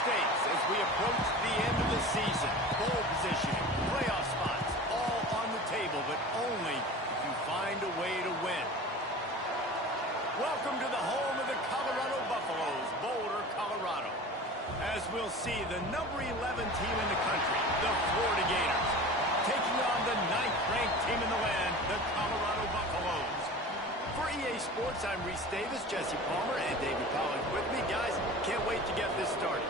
stakes as we approach the end of the season. Bowl positioning, playoff spots, all on the table, but only if you find a way to win. Welcome to the home of the Colorado Buffaloes, Boulder, Colorado. As we'll see, the number 11 team in the country, the Florida Gators, taking on the 9th-ranked team in the land, the Colorado Buffaloes. For EA Sports, I'm Reese Davis, Jesse Palmer, and David Pollack with me. Guys, can't wait to get this started.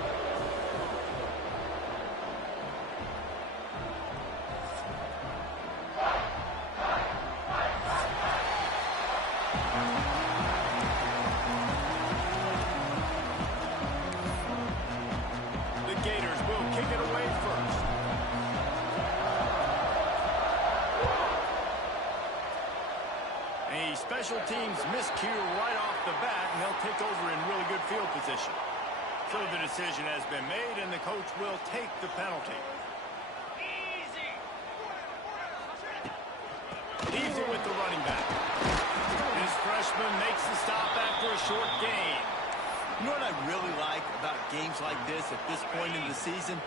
The Gators will kick it away first. A special teams miscue right off the bat, and they'll take over in really good field position. So the decision has been made, and the coach will take the penalty. Easy with the running back. This freshman makes the stop after a short gain. You know what I really like about games like this at this point in the season?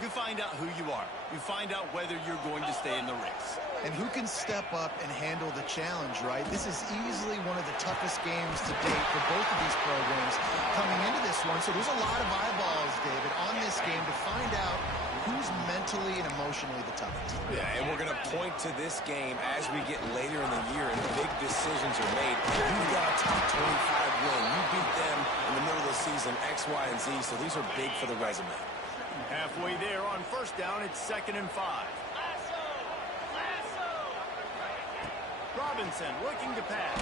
You find out who you are. You find out whether you're going to stay in the race. And who can step up and handle the challenge, right? This is easily one of the toughest games to date for both of these programs coming into this one. So there's a lot of eyeballs, David, on this game to find out who's mentally and emotionally the toughest. Yeah, and we're going to point to this game as we get later in the year and big decisions are made. You've got a top 25 win. You beat them in the middle of the season, X, Y, and Z, so these are big for the resume. Halfway there on first down, it's 2nd and 5. Robinson looking to pass.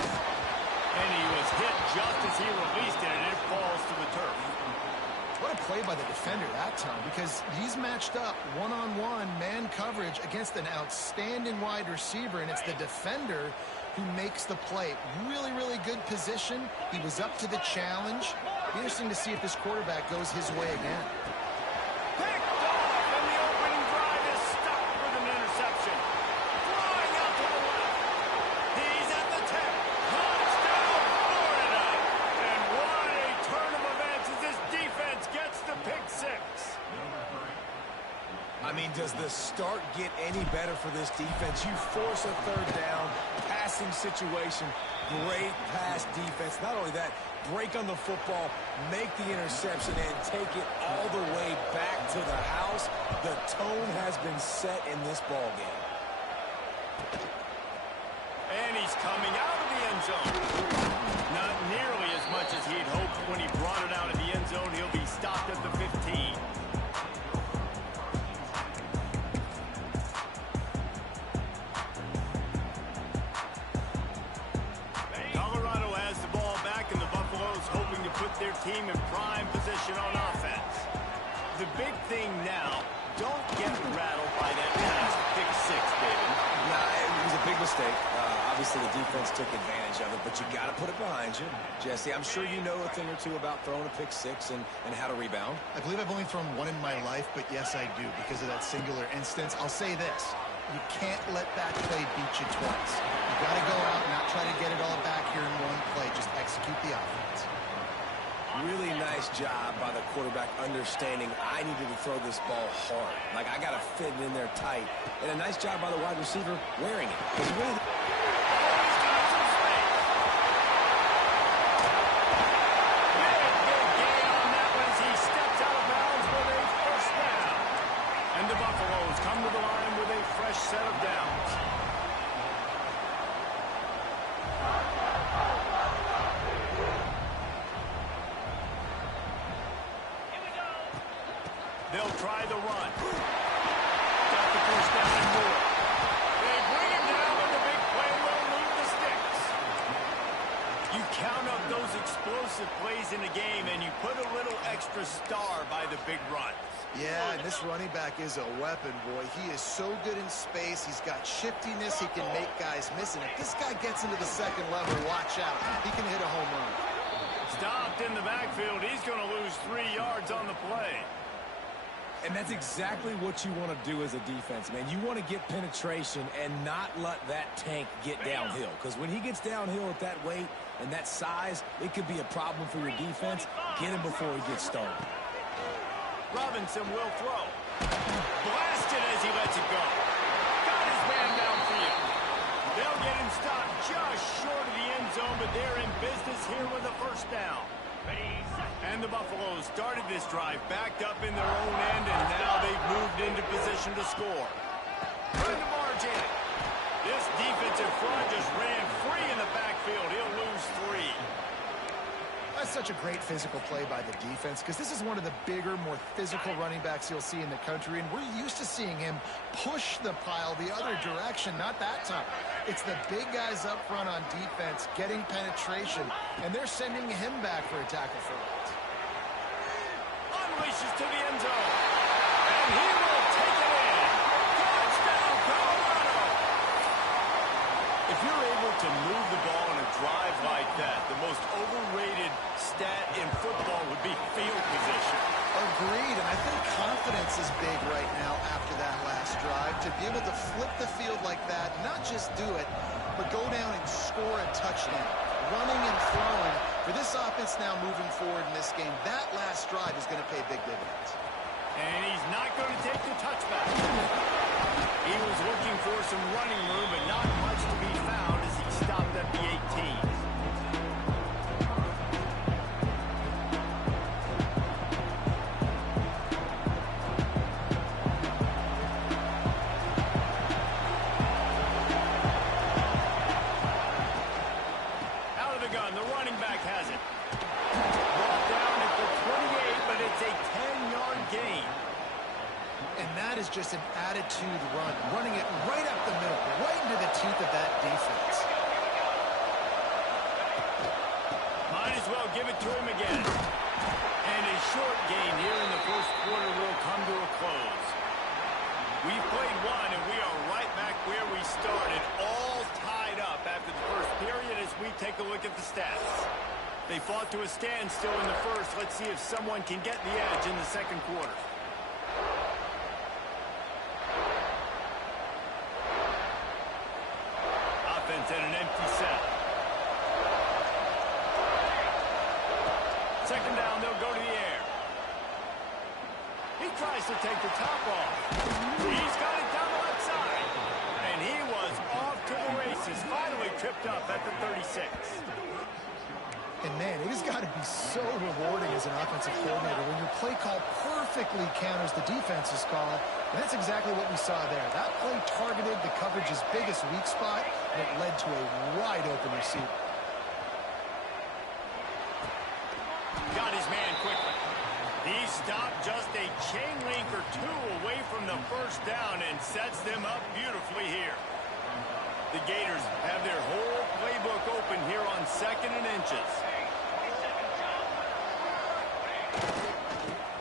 And he was hit just as he released it, and it falls to the turf. What a play by the defender that time, because he's matched up one-on-one man coverage against an outstanding wide receiver, and it's the defender who makes the play. Really, really good position. He was up to the challenge. Be interesting to see if this quarterback goes his way again. Picked off, and the opening drive is stopped with an interception. Flying out to the left. He's at the 10. Touchdown, Florida. And what a turn of events as this defense gets the pick six. I mean, does the start get any better for this defense? You force a third down, passing situation, great pass defense. Not only that, break on the football, make the interception, and take it all the way back to the house. The tone has been set in this ball game. And he's coming out of the end zone. Not nearly as much as he'd hoped when he brought it out of the end zone. He'll be stopped at the 15. Colorado has the ball back, and the Buffaloes hoping to put their team in prime position on offense. The big thing now, don't get rattled by that last pick six, David. Nah, it was a big mistake. Obviously, the defense took advantage of it, but you got to put it behind you. Jesse, I'm sure you know a thing or two about throwing a pick six and how to rebound. I believe I've only thrown one in my life, but yes, I do because of that singular instance. I'll say this. You can't let that play beat you twice. You got to go out and not try to get it all back here in one play. Just execute the offense. Really nice job by the quarterback understanding I needed to throw this ball hard. Like, I got to fit it in there tight. And a nice job by the wide receiver wearing it. It's really... And the Buffaloes come to the line with a fresh set of downs. They'll try the run. Got the first down and more. They bring him down, and the big play will move the sticks. You count up those explosive plays in the game, and you put a little extra star by the big runs. Yeah, and this running back is a weapon, boy. He is so good in space. He's got shiftiness. He can make guys miss. And if this guy gets into the second level, watch out. He can hit a home run. Stopped in the backfield. He's going to lose 3 yards on the play. And that's exactly what you want to do as a defense, man. You want to get penetration and not let that tank get downhill. Because when he gets downhill at that weight and that size, it could be a problem for your defense. Get him before he gets started. Robinson will throw. Blasted as he lets it go. Got his man downfield. They'll get him stopped just short of the end zone, but they're in business here with a first down. And the Buffaloes started this drive backed up in their own end, and now they've moved into position to score. Trying to barge in. This defensive front just ran free in the backfield. He'll lose 3. That's such a great physical play by the defense because this is one of the bigger, more physical running backs you'll see in the country, and we're used to seeing him push the pile the other direction. Not that time. It's the big guys up front on defense getting penetration, and they're sending him back for a tackle for it. Unleashes to the end zone, and he will take it in. Touchdown, Colorado! If you're able to move the ball in a drive like that, the most overrated stat in football would be field position. Agreed, and I think confidence is big right now after that last drive. To be able to flip the field like that, not just do it, but go down and score a touchdown. Running and throwing. For this offense now moving forward in this game, that last drive is going to pay big dividends. And he's not going to take the touchback. He was looking for some running room, but not much to be found as he stopped at the 18. Just an attitude run, running it right up the middle, right into the teeth of that defense. Might as well give it to him again. And a short gain here in the first quarter will come to a close. We've played one, and we are right back where we started, all tied up after the first period as we take a look at the stats. They fought to a standstill in the first. Let's see if someone can get the edge in the second quarter. At an empty set. Second down, they'll go to the air. He tries to take the top off. He's got it down the left side. And he was off to the races. Finally tripped up at the 36. And man, it has got to be so rewarding as an offensive coordinator when your play call perfectly counters the defense's call. And that's exactly what we saw there. That play targeted the coverage's biggest weak spot, and it led to a wide-open receiver. Got his man quickly. He stopped just a chain link or two away from the first down and sets them up beautifully here. The Gators have their whole playbook open here on 2nd and inches.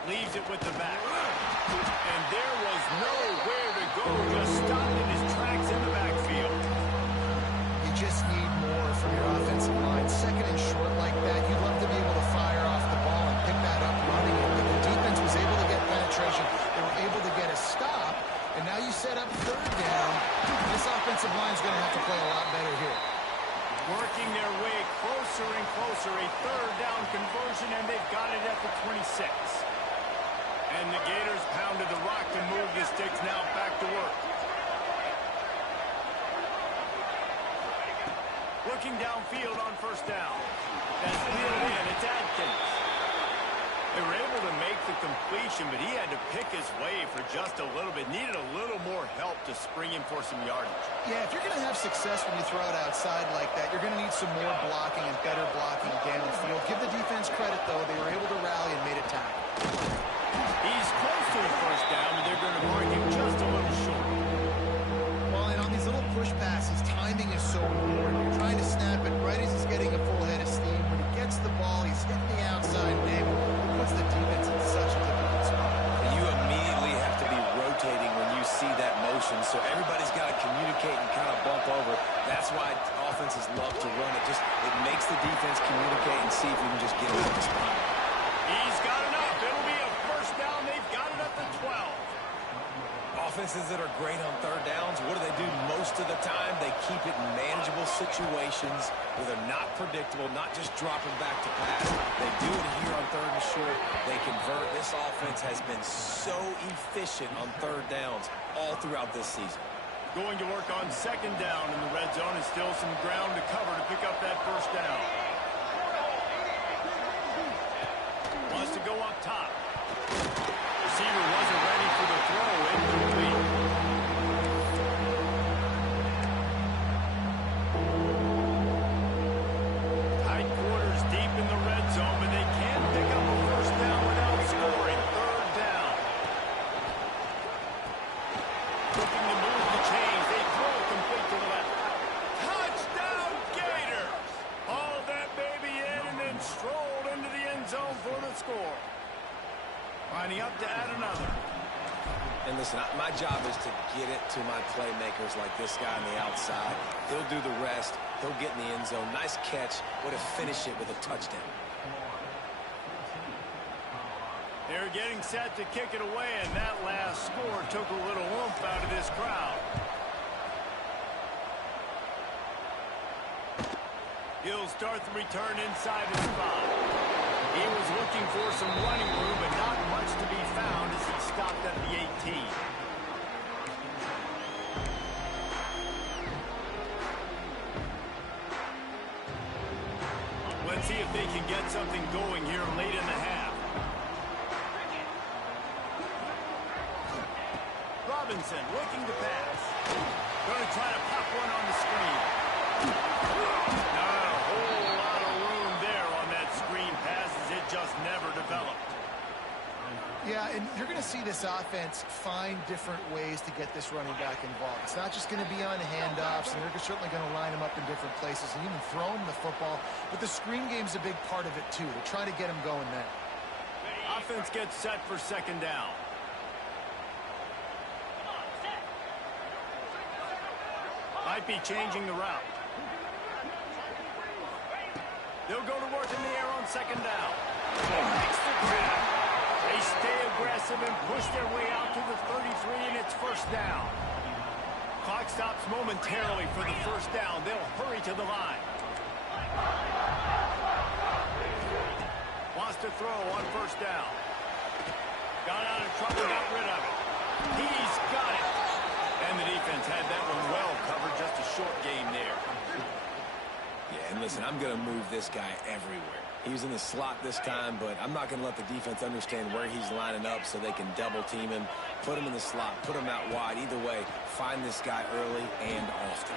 Leaves it with the back. And there was nowhere to go. Just stopped in his tracks in the backfield. You just need more from your offensive line. 2nd and short like that, you'd love to be able to fire off the ball and pick that up running it. But the defense was able to get penetration. They were able to get a stop. And now you set up 3rd down. This offensive line is going to have to play a lot better here. Working their way closer and closer. A 3rd down conversion, and they've got it at the 26. And the Gators pounded the rock to move the sticks now back to work. Looking downfield on 1st down. That's wheeled in. It's Adkins. They were able to make the completion, but he had to pick his way for just a little bit. Needed a little more help to spring him for some yardage. Yeah, if you're going to have success when you throw it outside like that, you're going to need some more blocking and better blocking downfield. Give the defense credit, though. They were able to rally and made a tackle. He's close to the 1st down, but they're going to mark him just a little short. Well, and on these little push passes, timing is so important. You're trying to snap it right as he's getting a full head of steam. When he gets the ball, he's hitting the outside, and it puts the defense in such a difficult spot. You immediately have to be rotating when you see that motion, so everybody's got to communicate and kind of bump over. That's why offenses love to run it. It makes the defense communicate and see if you can just get out of the spot. He's got enough. It'll be a 1st down. They've got it at the 12. Offenses that are great on third downs, what do most of the time? They keep it in manageable situations where they're not predictable, not just dropping back to pass. They do it here on third and short. They convert. This offense has been so efficient on third downs all throughout this season. Going to work on second down in the red zone, and still some ground to cover to pick up that first down. Wants to go up top. Receiver wasn't ready for the throw. Incomplete. Tight quarters deep in the red zone, but they can't pick up a first down without scoring. Third down. Looking to move the chains. They throw it complete to the left. Touchdown Gators! Haul that baby in and then strolled into the end zone for the score. Lining up to add another. And listen, my job is to get it to my playmakers like this guy on the outside. He'll do the rest. He'll get in the end zone. Nice catch. Way to finish it with a touchdown. They're getting set to kick it away, and that last score took a little oomph out of this crowd. He'll start the return inside his spot. He was looking for some running room, but not much to be found as he stopped at the 18. Let's see if they can get something going here late in the half. Robinson looking to pass. Going to try to pop one on the screen. Not a whole lot of room there on that screen pass as it just never developed. Yeah, and you're going to see this offense find different ways to get this running back involved. It's not just going to be on handoffs, and they're certainly going to line him up in different places and even throw him the football. But the screen game's a big part of it, too. They're trying to get him going there. Offense gets set for second down. Might be changing the route. They'll go to work in the air on second down. Makes the grab. They stay aggressive and push their way out to the 33, and it's first down. Clock stops momentarily for the first down. They'll hurry to the line. Wants to throw on first down. Got out of trouble, got rid of it. He's got it. And the defense had that one well covered, just a short game there. Yeah, and listen, I'm going to move this guy everywhere. He was in the slot this time, but I'm not going to let the defense understand where he's lining up so they can double team him, put him in the slot, put him out wide. Either way, find this guy early and often.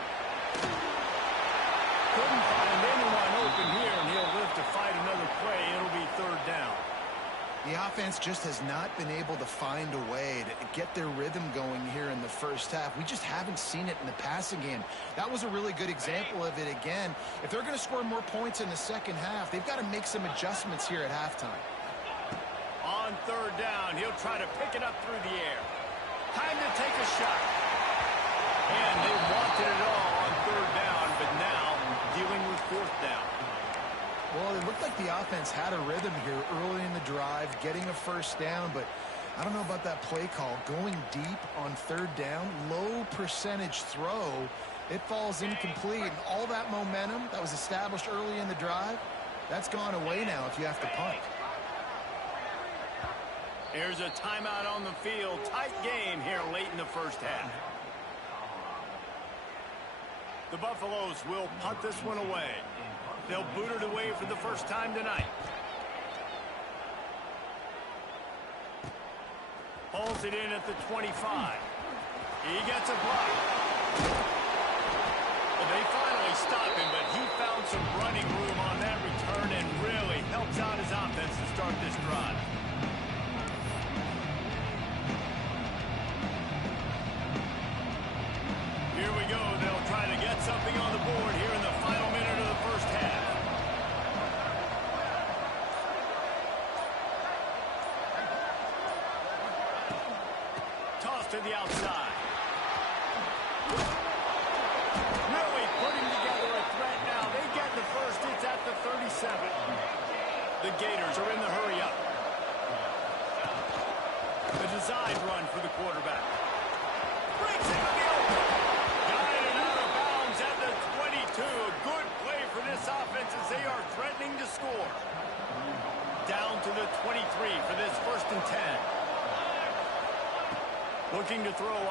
Couldn't find anyone open here, and he'll live to fight another play. It'll be third down. The offense just has not been able to find a way to get their rhythm going here in the first half. We just haven't seen it in the passing game. That was a really good example of it again. If they're going to score more points in the second half, they've got to make some adjustments here at halftime. On third down, he'll try to pick it up through the air. Time to take a shot. And they wanted it all on third down, but now dealing with fourth down. Well, it looked like the offense had a rhythm here early in the drive, getting a first down, but I don't know about that play call. Going deep on third down, low percentage throw, it falls incomplete. And all that momentum that was established early in the drive, that's gone away now if you have to punt. Here's a timeout on the field. Tight game here late in the first half. The Buffaloes will punt this one away. They'll boot it away for the first time tonight. Pulls it in at the 25. He gets a block. Well, they finally stop him, but he found some running room on that return and really helps out his offense to start this drive. Here we go. They'll try to get something on the board here in the final minute of the first half. Toss to the outside. Really putting together a threat now. They get the first. It's at the 37. The Gators are in the hurry up. A design run for the quarterback.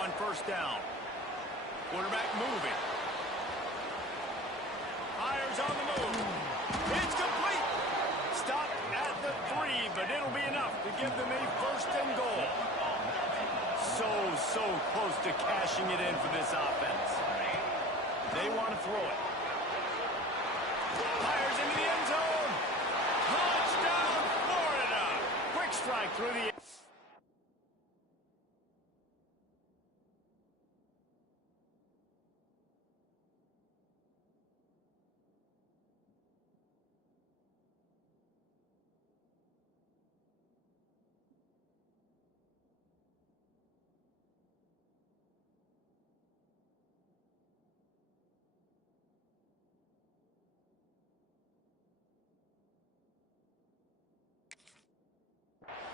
on first down. Quarterback moving. Fires on the move. It's complete. Stop at the 3, but it'll be enough to give them a first and goal. So close to cashing it in for this offense. They want to throw it. Fires into the end zone. Touchdown, Florida. Quick strike through the...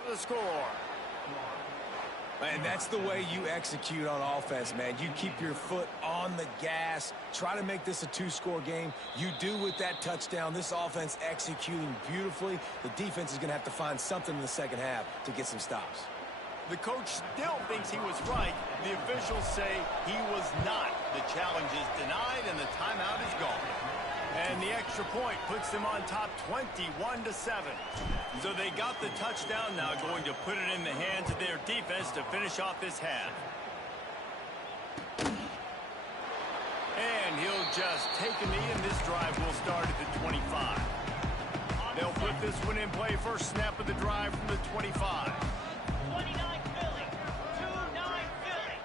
The score. And that's the way you execute on offense, man. You keep your foot on the gas. Try to make this a 2-score game. You do with that touchdown. This offense executing beautifully. The defense is going to have to find something in the second half to get some stops. The coach still thinks he was right. The officials say he was not. The challenge is denied and the timeout is gone. And the extra point puts them on top 21-7. So they got the touchdown, now going to put it in the hands of their defense to finish off this half. And he'll just take a knee, and this drive will start at the 25. They'll put this one in play. First snap of the drive from the 25. 29 Philly, 2-9 Philly.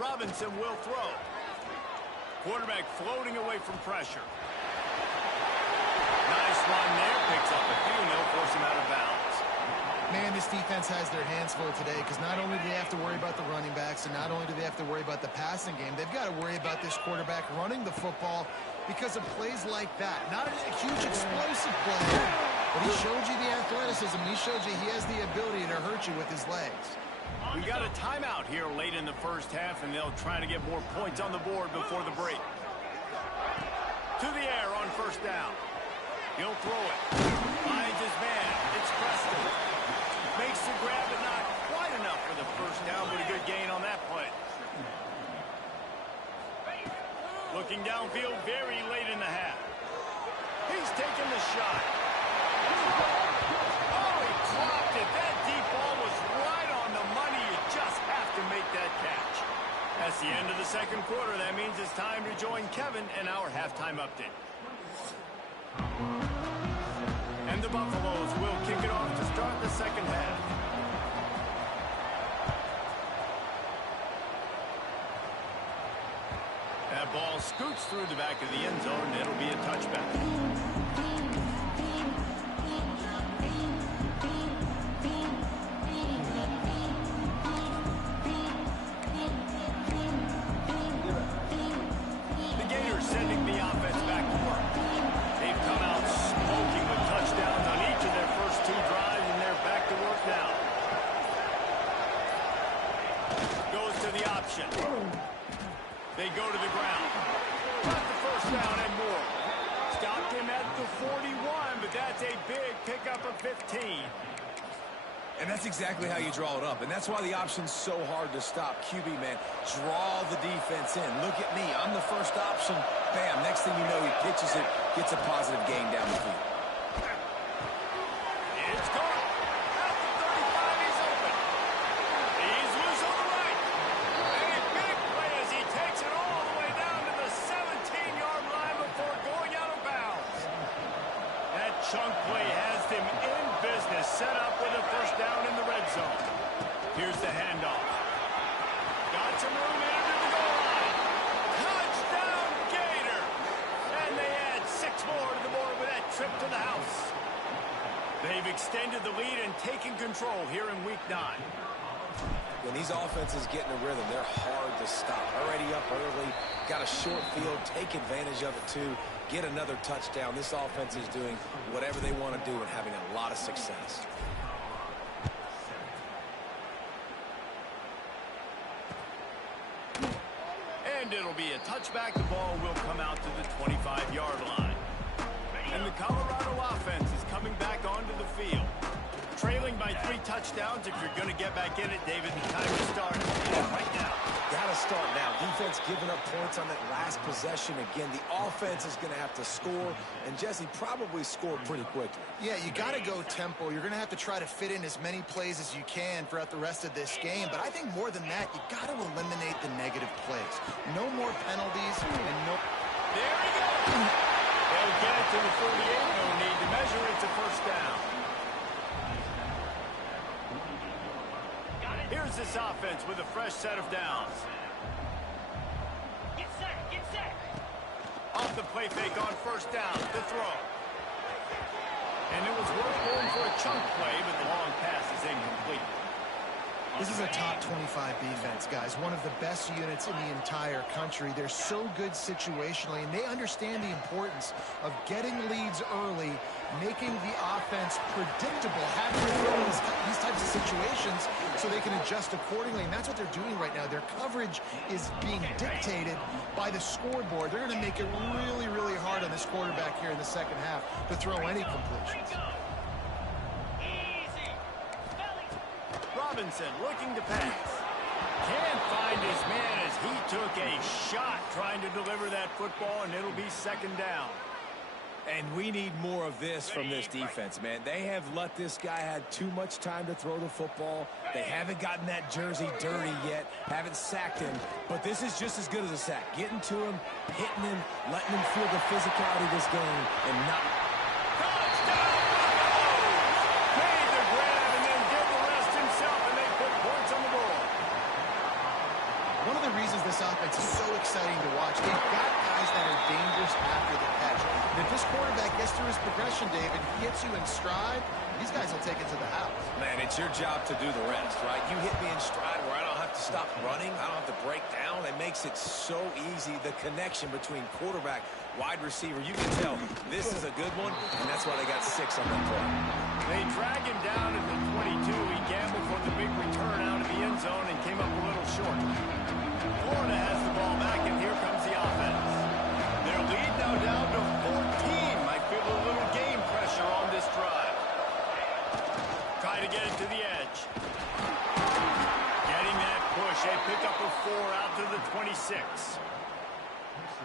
Robinson will throw. Quarterback floating away from pressure. Nice run there. Picks up a few, and they'll force him out of bounds. Man, this defense has their hands full today because not only do they have to worry about the running backs and not only do they have to worry about the passing game, they've got to worry about this quarterback running the football because of plays like that. Not a huge explosive play, but he showed you the athleticism. He showed you he has the ability to hurt you with his legs. We got a timeout here late in the first half, and they'll try to get more points on the board before the break. To the air on first down. He'll throw it. Finds his man. It's Preston. Makes the grab, but not quite enough for the first down, but a good gain on that play. Looking downfield very late in the half. He's taking the shot. Oh, he clocked it. That deep ball was right on the money. You just have to make that catch. That's the end of the second quarter. That means it's time to join Kevin in our halftime update. And the Buffaloes will kick it off to start the second half. That ball scoots through the back of the end zone, and it'll be a touchback. Sending the offense back to work. They've come out smoking with touchdowns on each of their first two drives, and they're back to work now. Goes to the option. They go to the ground. Got the first down and more. Stopped him at the 41, but that's a big pickup of 15. And that's exactly how you draw it up. And that's why the option's so hard to stop. QB, man, draw the defense in. Look at me. I'm the first option. Bam. Next thing you know, he pitches it, gets a positive gain down the field. It's caught. At the 35, he's open. He's loose on the right. And a big play as he takes it all the way down to the 17-yard line before going out of bounds. That chunk play has them in business, set up with a first down in the red zone. Here's the handoff. Got some room into the goal line. Touchdown, Gator! And they add 6 more to the board with that trip to the house. They've extended the lead and taken control here in Week 9. When these offenses get in a rhythm, they're hard to stop. Already up early, got a short field, take advantage of it too, get another touchdown. This offense is doing whatever they want to do and having a lot of success. And it'll be a touchback. The ball will come out to the 25-yard line. And the Colorado offense is touchdowns. If you're going to get back in it, David, the time to start is right now. Gotta start now. Defense giving up points on that last possession. Again, the offense is going to have to score, and Jesse probably score pretty quickly. Yeah, you got to go tempo. You're going to have to try to fit in as many plays as you can throughout the rest of this game. But I think more than that, you got to eliminate the negative plays. No more penalties and no... There he goes. They'll get it to the 48. No need to measure. It's a first down. Here's this offense with a fresh set of downs. Get set, get set. Off the play fake on first down. The throw. And it was worth going for a chunk play, but the long pass is incomplete. This is a top 25 defense, guys. One of the best units in the entire country. They're so good situationally, and they understand the importance of getting leads early, making the offense predictable, having to throw in these types of situations so they can adjust accordingly. And that's what they're doing right now. Their coverage is being dictated by the scoreboard. They're going to make it really, really hard on this quarterback here in the second half to throw any completions. Robinson looking to pass. Can't find his man as he took a shot trying to deliver that football, and it'll be second down. And we need more of this from this defense, man. They have let this guy have too much time to throw the football. They haven't gotten that jersey dirty yet, haven't sacked him. But this is just as good as a sack. Getting to him, hitting him, letting him feel the physicality of this game, and not... Touchdown! Made the grab and then did the rest himself, and they put points on the board. One of the reasons this offense is so exciting to watch, they've got guys that are dangerous after the catch. And if this quarterback gets through his progression, David, he hits you in stride, these guys will take it to the house. Man, it's your job to do the rest, right? You hit me in stride where I don't have to stop running. I don't have to break down. It makes it so easy, the connection between quarterback, wide receiver. You can tell this is a good one, and that's why they got 6 on that play. They drag him down at the 22. He gambled for the big return out of the end zone and came up a little short. Florida has the ball back, and here comes the offense. Their lead now down to 14. Might feel a little game pressure on this drive. Try to get it to the edge. Getting that push. A pickup of 4 out to the 26.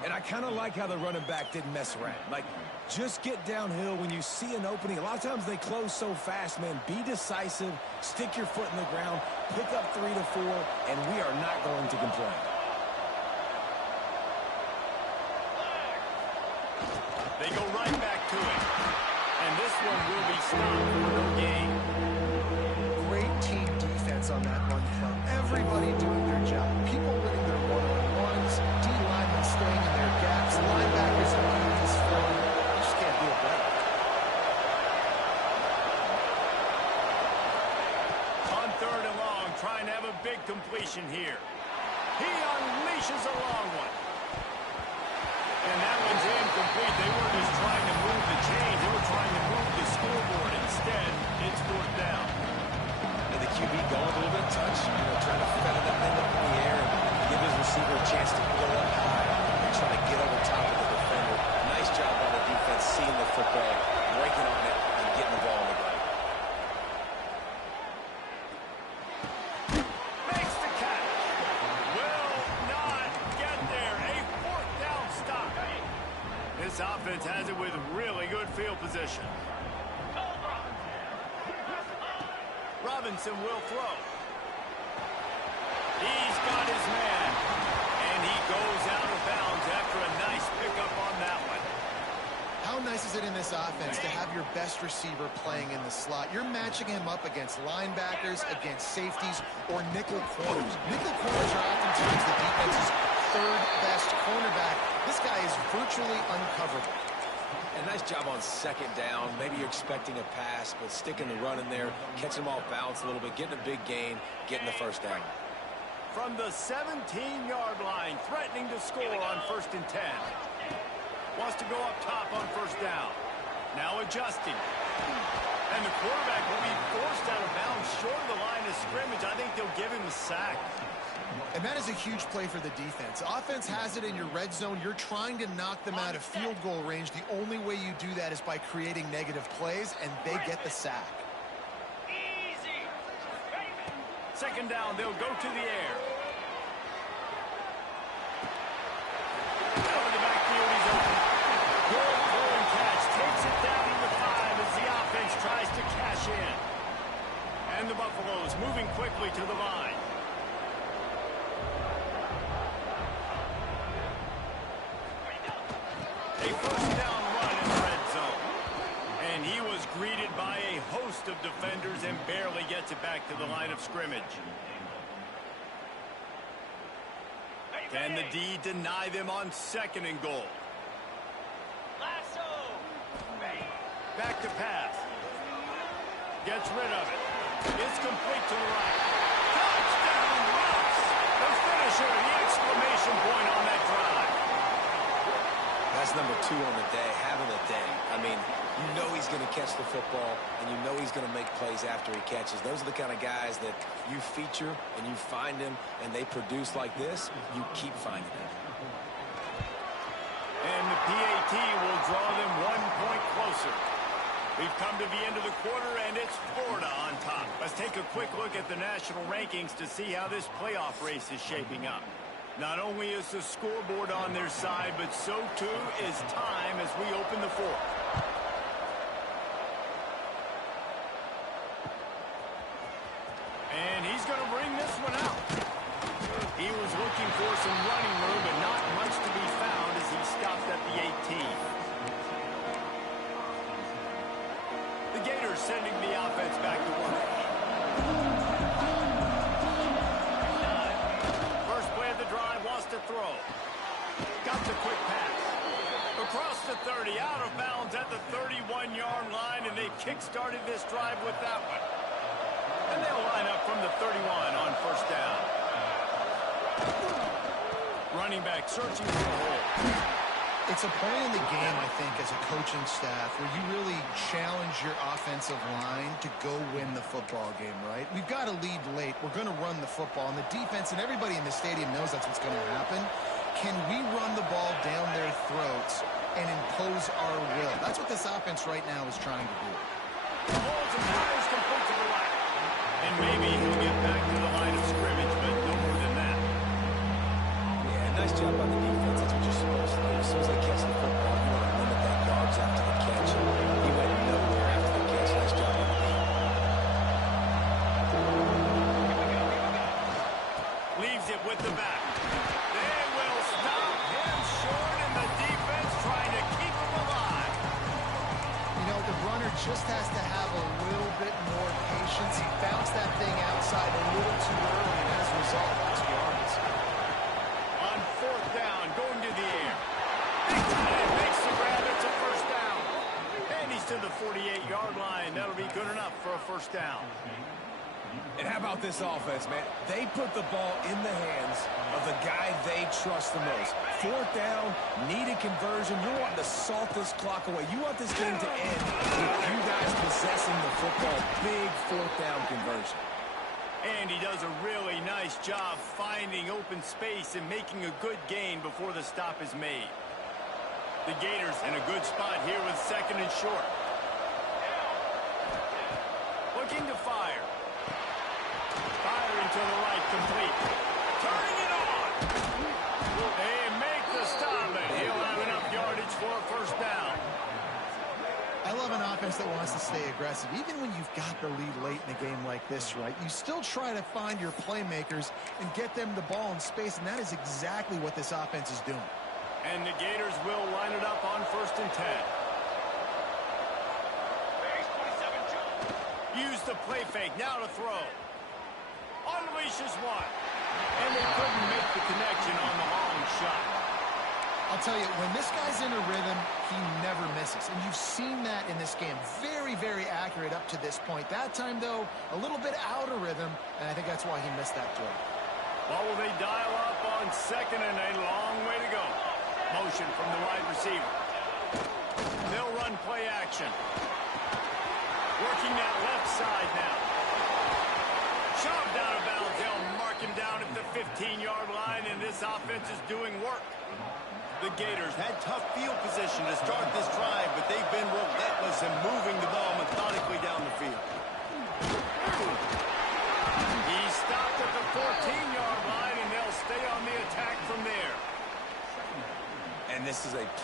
And I kind of like how the running back didn't mess around. Like, just get downhill when you see an opening. A lot of times they close so fast, man. Be decisive, stick your foot in the ground, pick up 3 to 4, and we are not going to complain. They go right back to it. And this one will be stopped for no gain. Great team defense on that run play. Everybody doing their job. People winning their one-on-ones, D-linemen staying in their gaps, linebackers and DBs filling. You just can't do it better. On third and long, trying to have a big completion here. He unleashes a long one. And that one's incomplete. They weren't just trying to move the chain. They were trying to move the scoreboard. Instead, it's fourth down. And the QB going a little bit of touch, trying to feather that thing up in the air and give his receiver a chance to blow up high and try to get over top of the defender. Nice job by the defense, seeing the football, breaking on it, and getting the ball on the ground. Makes the catch. Will not get there. A fourth down stop. This offense has it with really good field position. Robinson will throw. He's got his man. And he goes out of bounds after a nice pickup on that one. How nice is it in this offense to have your best receiver playing in the slot? You're matching him up against linebackers, against safeties, or nickel corners. Nickel corners are oftentimes the defense's third best cornerback. This guy is virtually uncoverable. A nice job on second down. Maybe you're expecting a pass, but sticking the run in there, catching them off balance a little bit, getting a big gain, getting the first down. From the 17-yard line, threatening to score on 1st and 10. Wants to go up top on first down. Now adjusting. And the quarterback will be forced out of bounds short of the line of scrimmage. I think they'll give him a sack. And that is a huge play for the defense. Offense has it in your red zone. You're trying to knock them out of field goal range. The only way you do that is by creating negative plays, and they get the sack. Easy. Second down, they'll go to the air. Over the backfield, he's open. Good throw and catch. Takes it down to the 5 as the offense tries to cash in. And the Buffaloes moving quickly to the line. A first down run in the red zone. And he was greeted by a host of defenders and barely gets it back to the line of scrimmage. Can the D deny them on second and goal? Lasso. Back to pass. Gets rid of it. It's complete to the right. Touchdown, Bucks! The finisher, the exclamation point on that drive. That's number 2 on the day, having a day. I mean, you know he's going to catch the football, and you know he's going to make plays after he catches. Those are the kind of guys that you feature and you find them, and they produce like this, you keep finding them. And the PAT will draw them 1 point closer. We've come to the end of the quarter, and it's Florida on top. Let's take a quick look at the national rankings to see how this playoff race is shaping up. Not only is the scoreboard on their side, but so too is time as we open the fourth. And he's going to bring this one out. He was looking for some running room, but not much to be found as he stopped at the 18. The Gators sending the offense back to work. First play of the drive, wants to throw. Got the quick pass. Across the 30, out of bounds at the 31-yard line, and they kick-started this drive with that one. And they'll line up from the 31 on first down. Running back searching for a hole. It's a point in the game, I think, as a coaching staff, where you really challenge your offensive line to go win the football game, right? We've got to lead late. We're going to run the football. And the defense and everybody in the stadium knows that's what's going to happen. Can we run the ball down their throats and impose our will? That's what this offense right now is trying to do. Holds and fires complete to the right. And maybe he'll get back to the line of scrimmage, but no more than that. Yeah, nice job by the defense. That's what you're supposed to do. As soon as they catch the football, you want to limit that yards after the catch. He went nowhere after the catch. Nice job by the defense. Leaves it with the back. They will stop him short, and the defense trying to keep him alive. You know, the runner just has to have a little bit more patience. He bounced that thing outside a little too early, and as a result, lost yards. On fourth down, going to the air. Big time, makes the grab. It's a first down. And he's to the 48-yard line. That'll be good enough for a first down. And how about this offense, man? They put the ball in the hands of the guy they trust the most. Fourth down, needed conversion. You're wanting to salt this clock away. You want this game to end with you guys possessing the football. Big fourth down conversion. And he does a really nice job finding open space and making a good gain before the stop is made. The Gators in a good spot here with second and short. Looking to fire. Firing to the right, complete. Turning it on. They make the stop, and he'll have enough yardage for a first down. I love an offense that wants to stay aggressive. Even when you've got the lead late in a game like this, right, you still try to find your playmakers and get them the ball in space, and that is exactly what this offense is doing. And the Gators will line it up on first and 10. Use the play fake, now to throw. Unleashes one. And they couldn't make the connection on the long shot. I'll tell you, when this guy's in a rhythm, he never misses. And you've seen that in this game. Very, very accurate up to this point. That time, though, a little bit out of rhythm, and I think that's why he missed that throw. Well, will they dial up on second and a long way to go? Motion from the wide receiver. They'll run play action. Working that left side now. Shoved out of bounds. They'll mark him down at the 15-yard line, and this offense is doing work. The Gators had tough field position to start this drive, but they've been relentless in moving the ball methodically down the field. He stopped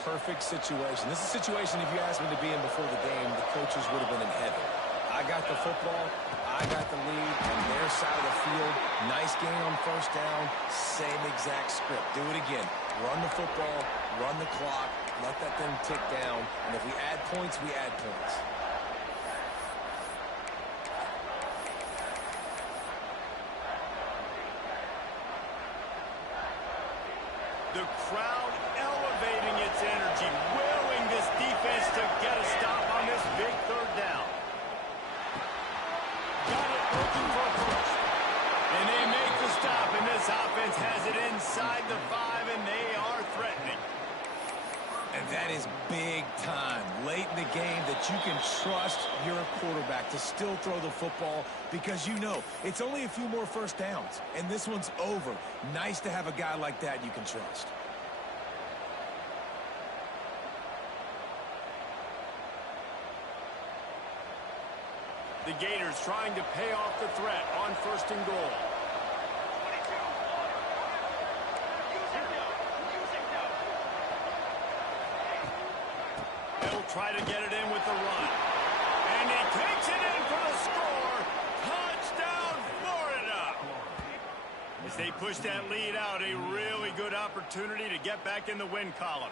perfect situation. This is a situation, if you asked me to be in before the game, the coaches would have been in heaven. I got the football, I got the lead on their side of the field. Nice gain on first down, same exact script. Do it again. Run the football, run the clock, let that thing tick down, and if we add points, we add points. The crowd elevating its energy, willing this defense to get a stop on this big third down. Got it looking for first. And they make the stop, and this offense has it inside the 5, and they are threatening. And that is big time, late in the game, that you can trust your quarterback to still throw the football because you know it's only a few more first downs, and this one's over. Nice to have a guy like that you can trust. The Gators trying to pay off the threat on first and goal. They'll try to get it in with the run. And he takes it in for the score. Touchdown, Florida. As they push that lead out, a really good opportunity to get back in the win column.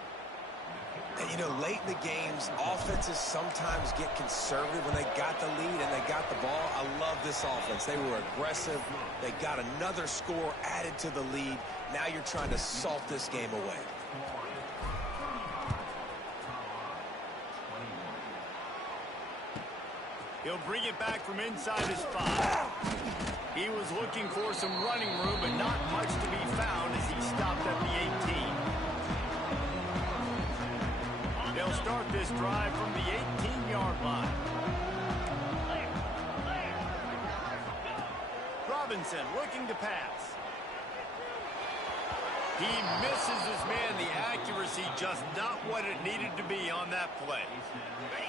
And, you know, late in the games, offenses sometimes get conservative when they got the lead and they got the ball. I love this offense. They were aggressive. They got another score added to the lead. Now you're trying to salt this game away. He'll bring it back from inside his 5. He was looking for some running room, but not much to be found as he stopped at the 18. They'll start this drive from the 18-yard line. Robinson looking to pass. He misses his man. The accuracy just not what it needed to be on that play.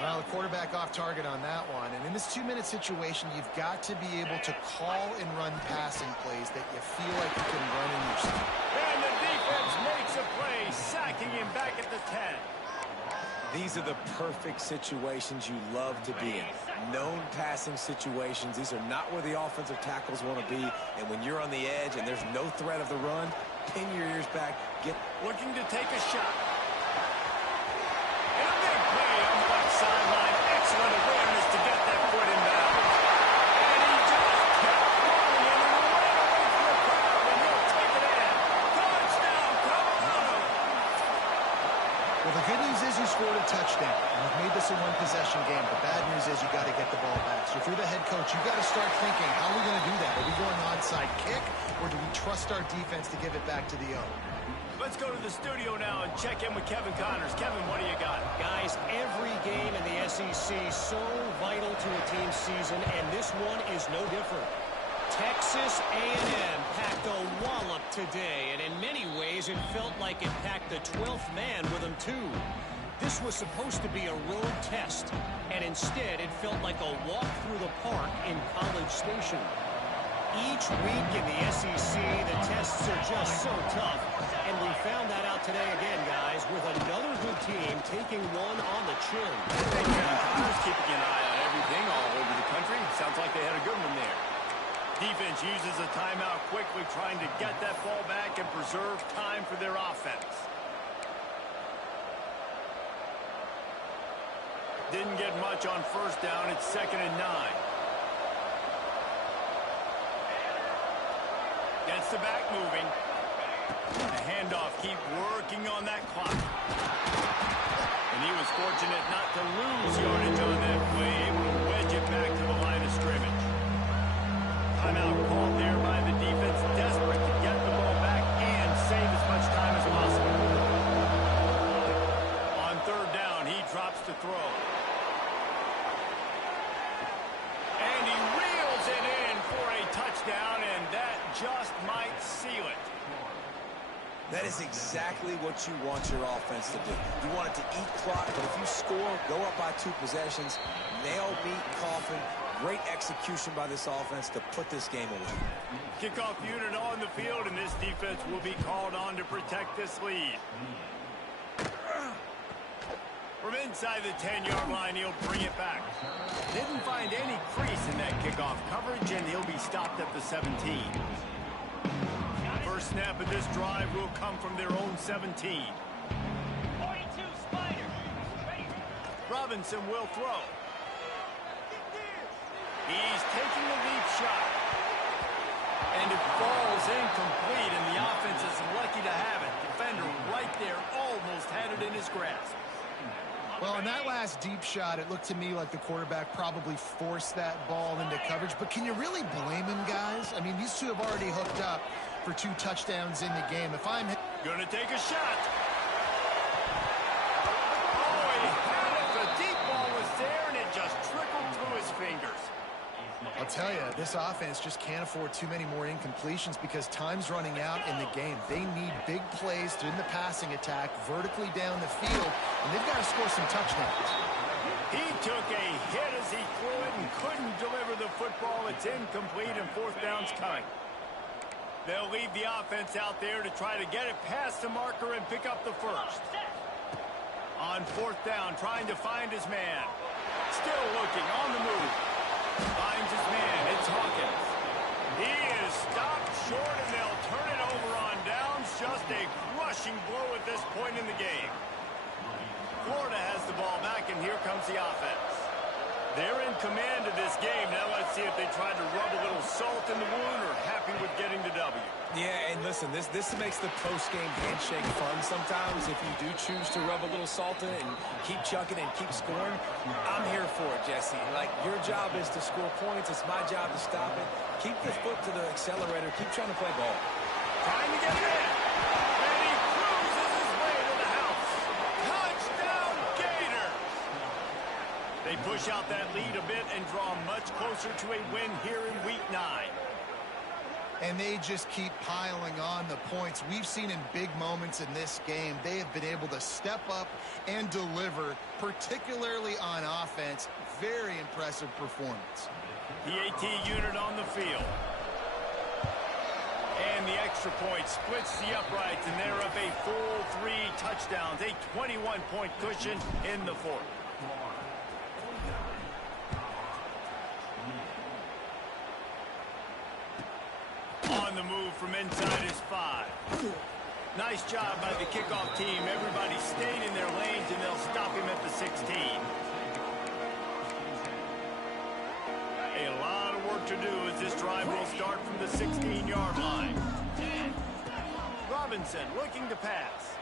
Well, the quarterback off target on that one. And in this 2-minute situation, you've got to be able to call and run passing plays that you feel like you can run in yourself. And the defense makes a play, sacking him back at the 10. These are the perfect situations you love to be in. Known passing situations. These are not where the offensive tackles want to be. And when you're on the edge and there's no threat of the run, pin your ears back. Get looking to take a shot. And a big play on the left sideline. Excellent awareness to get that foot in bounds. And he just kept running and ran away from the crowd, and he'll take it in. Touchdown, Colorado! Well, the good news is you scored a touchdown. And you've made this a one-possession game. The bad news is you got to get the ball back. So if you're the head coach, you got to start thinking, how are we going to do that? Are we going onside kick, or do we trust our defense to give it back to the O? Let's go to the studio now and check in with Kevin Connors. Kevin, what do you got? Guys, every game in the SEC so vital to a team's season, and this one is no different. Texas A&M packed a wallop today, and in many ways it felt like it packed the 12th man with them too. This was supposed to be a road test, and instead it felt like a walk through the park in College Station. Each week in the SEC, the tests are just so tough, and we found that out today again, guys, with another good team taking one on the chin. Thank you, Kevin Connors, keeping an eye on everything all over the country. Sounds like they had a good one there. Defense uses a timeout quickly, trying to get that ball back and preserve time for their offense. Didn't get much on first down. It's 2nd and 9. Gets the back moving. The handoff, keep working on that clock. And he was fortunate not to lose yardage on that play, able to wedge it back to the line of scrimmage. Timeout called there by the defense, desperate to get the ball back and save as much time as possible. On 3rd down, he drops to throw. And he reels it in for a touchdown, and that just might seal it. That is exactly what you want your offense to do. You want it to eat clock, but if you score, go up by 2 possessions, nail, beat, coffin. Great execution by this offense to put this game away. Kickoff unit on the field, and this defense will be called on to protect this lead. From inside the 10-yard line, he'll bring it back. Didn't find any crease in that kickoff coverage, and he'll be stopped at the 17. First snap of this drive will come from their own 17. 42 Spider. Ready. Robinson will throw. He's taking a deep shot. And it falls incomplete, and the offense is lucky to have it. Defender right there almost had it in his grasp. Well, in that last deep shot, it looked to me like the quarterback probably forced that ball into coverage. But can you really blame him, guys? I mean, these two have already hooked up for 2 touchdowns in the game. If I'm Gonna take a shot. Oh, he had it. The deep ball was there, and it just trickled through his fingers. I'll tell you, this offense just can't afford too many more incompletions because time's running out in the game. They need big plays in the passing attack, vertically down the field, and they've got to score some touchdowns. He took a hit as he threw it and couldn't deliver the football. It's incomplete, and fourth down's coming. They'll leave the offense out there to try to get it past the marker and pick up the first. On fourth down, trying to find his man. Still looking, on the move. Finds his man. It's Hawkins. He is stopped short, and they'll turn it over on downs. Just a crushing blow at this point in the game. Florida has the ball back, and here comes the offense. They're in command of this game. Now let's see if they try to rub a little salt in the wound or happy with getting the W. Yeah, and listen, this makes the post-game handshake fun sometimes. If you do choose to rub a little salt in it and keep chucking and keep scoring, I'm here for it, Jesse. Like, your job is to score points. It's my job to stop it. Keep the foot to the accelerator. Keep trying to play ball. Trying to get it in. And he cruises his way to the house. Touchdown, Gators! They push out that lead a bit and draw much closer to a win here in Week 9. And they just keep piling on the points. We've seen in big moments in this game, they have been able to step up and deliver, particularly on offense. Very impressive performance. The AT unit on the field. And the extra point splits the uprights, and they're up a full 3 touchdowns, a 21-point cushion in the fourth. On the move from inside his 5. Nice job by the kickoff team. Everybody stayed in their lanes, and they'll stop him at the 16. A lot of work to do as this drive will start from the 16-yard line. Robinson looking to pass.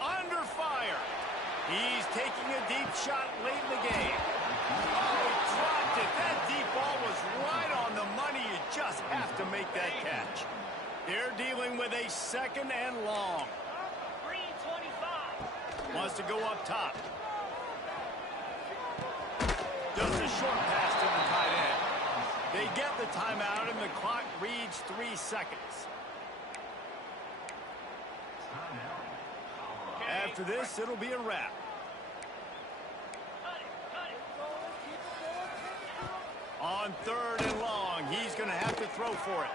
Under fire. He's taking a deep shot late in the game. Oh, he dropped it. That deep ball was right on the money. You just have to make that catch. They're dealing with a second and long. Green 25. Wants to go up top. Just a short pass to the tight end. They get the timeout, and the clock reads 3 seconds. After this, it'll be a wrap. On third and long, he's going to have to throw for it.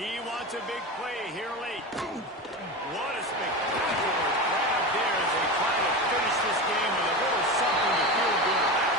He wants a big play here late. What a spectacular grab there as they try to finish this game with a little something to feel good about.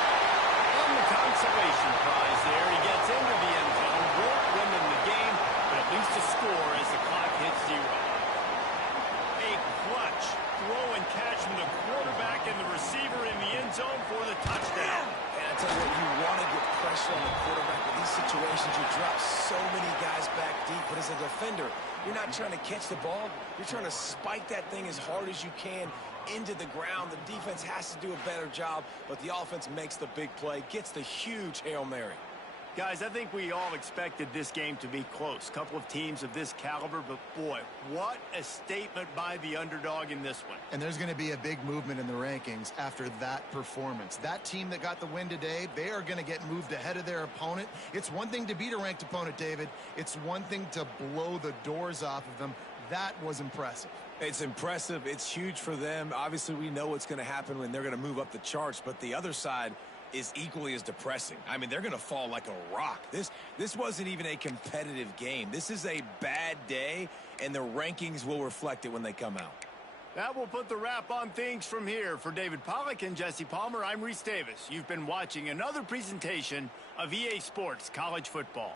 On the consolation prize there, he gets into the end zone. Won't win them the game, but at least a score as the clock hits 0. A clutch throw and catch from the quarterback and the receiver in the end zone for the touchdown. And I tell you what, you want to get pressure on the quarterback with these situations. You drop so many guys back deep, but as a defender, you're not trying to catch the ball. You're trying to spike that thing as hard as you can into the ground. The defense has to do a better job, but the offense makes the big play, gets the huge Hail Mary. Guys, I think we all expected this game to be close. Couple of teams of this caliber, but boy, what a statement by the underdog in this one. And there's going to be a big movement in the rankings after that performance. That team that got the win today, they are going to get moved ahead of their opponent. It's one thing to beat a ranked opponent, David. It's one thing to blow the doors off of them. That was impressive. It's impressive. It's huge for them. Obviously, we know what's going to happen when they're going to move up the charts, but the other side is equally as depressing. I mean, they're going to fall like a rock. This wasn't even a competitive game. This is a bad day, and the rankings will reflect it when they come out. That will put the wrap on things from here. For David Pollack and Jesse Palmer, I'm Reese Davis. You've been watching another presentation of EA Sports College Football.